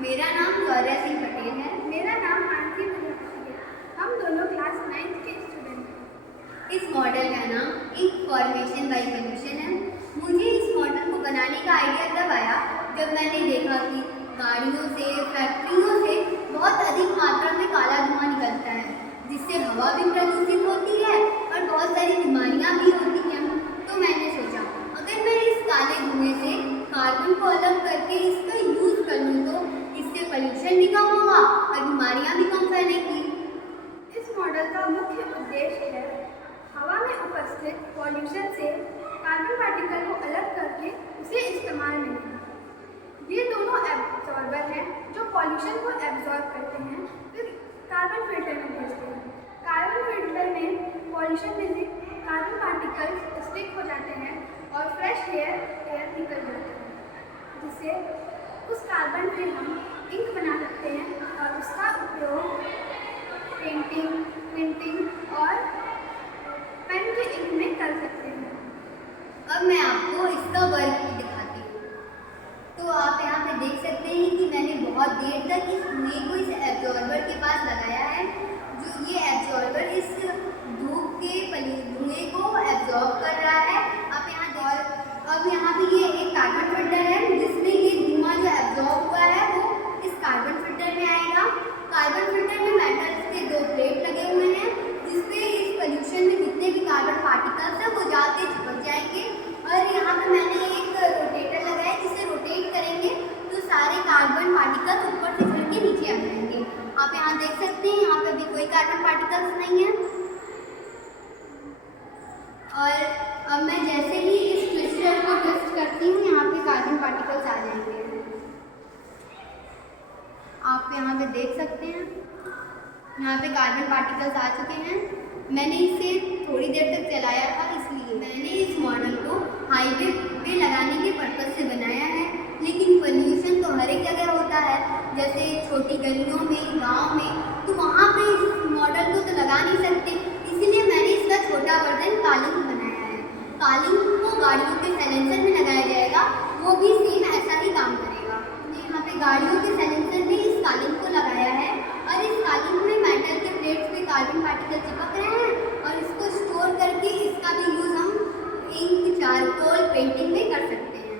मेरा नाम गौरव सिंह पटेल है। मेरा नाम आरती प्रजापति है। हम दोनों क्लास 9th के स्टूडेंट हैं। इस मॉडल का नाम इनफॉर्मेशन बाय पोल्यूशन है। मुझे इस मॉडल को बनाने का आइडिया तब आया जब मैंने देखा कि गाड़ियों से, फैक्ट्रियों से बहुत अधिक मात्रा में काला धुआं निकलता है, जिससे हवा भी प्रदूषित होती है और बहुत सारी बीमारियां भी होती हैं। तो मैंने सोचा अगर मैं इस काले धुएं से कार्बन को अलग करके इसका यूज कर लूँ तो इससे पोल्यूशन भी कम होगा और बीमारियां भी कम फैलेंगी। इस मॉडल का मुख्य उद्देश्य है हवा में उपस्थित पॉल्यूशन से कार्बन पार्टिकल को अलग करके उसे इस्तेमाल में लेना। ये दोनों एब्जॉर्बर हैं जो पॉल्यूशन को एब्जॉर्ब करते हैं, फिर कार्बन फिल्टर में भेजते हैं। कार्बन फिल्टर में पॉल्यूशन में से कार्बन पार्टिकल्स स्टिक हो जाते हैं और फ्रेश एयर निकल जाते हैं, जिससे उस कार्बन से हम इंक बना सकते हैं और उसका उपयोग पेंटिंग, प्रिंटिंग और पेन के इंक में कर सकते हैं। अब मैं आपको इसका वर्क दिखाती हूँ। तो आप यहाँ पे देख सकते हैं कि मैंने बहुत देर तक इस धुएं को इस एब्जॉर्बर के पास लगाया है। जो ये एब्जॉर्बर इस धूप के धुएं को एब्जॉर्ब कर रहा है। अब यहाँ पे ये एक कार्बन फिल्टर है जिसमें ये धुआं जो एब्जॉर्ब हुआ है वो इस कार्बन फिल्टर में आएगा। कार्बन फिल्टर में मेटल्स के 2 प्लेट लगे हुए हैं जिसपे इस पोल्यूशन में जितने भी कार्बन पार्टिकल्स हैं वो जाके चिपक जाएंगे। और यहाँ पे मैंने एक रोटेटर लगाया है जिसे रोटेट करेंगे तो सारे कार्बन पार्टिकल्स ऊपर से चल के नीचे आ जाएंगे। आप यहाँ देख सकते हैं यहाँ पे अभी कोई कार्बन पार्टिकल्स नहीं है। और अब मैं जैसे ही इस ट्विस्टर को ट्विस्ट करती हूँ यहाँ पे कार्बन पार्टिकल्स आ जाएंगे। आप यहाँ पे देख सकते हैं यहाँ पे कार्बन पार्टिकल्स आ चुके हैं। मैंने इसे थोड़ी देर तक चलाया था, इसलिए मैंने इस मॉडल को हाईवे पे लगाने के पर्पज से बनाया है। लेकिन पोल्यूशन तो हर एक जगह होता है, जैसे छोटी गलियों में, गाँव में, तो वहाँ पे इस मॉडल को तो लगा नहीं सकते। इसीलिए मैंने इसका छोटा वर्जन कालिंग बनाया है। कालिंग को गाड़ियों के साइलेंसर में लगाया जाएगा, वो भी सेम ऐसा ही काम करेगा। यहाँ पे गाड़ियों के साइलेंसर में इस कालिंग को लगाया है और इस कालिंग में मेटल के प्लेट्स पे कार्बन पार्टिकल चिपक रहे हैं और इसको स्टोर करके इसका भी यूज़ हम इंक, चारकोल, पेंटिंग में कर सकते हैं।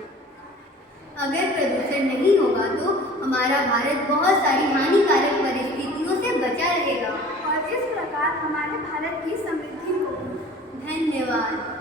अगर प्रदूषण नहीं होगा तो हमारा भारत बहुत सारी हानिकारक परिस्थितियों से बचा रहेगा और इस प्रकार हमारे भारत की समृद्धि होगी। धन्यवाद।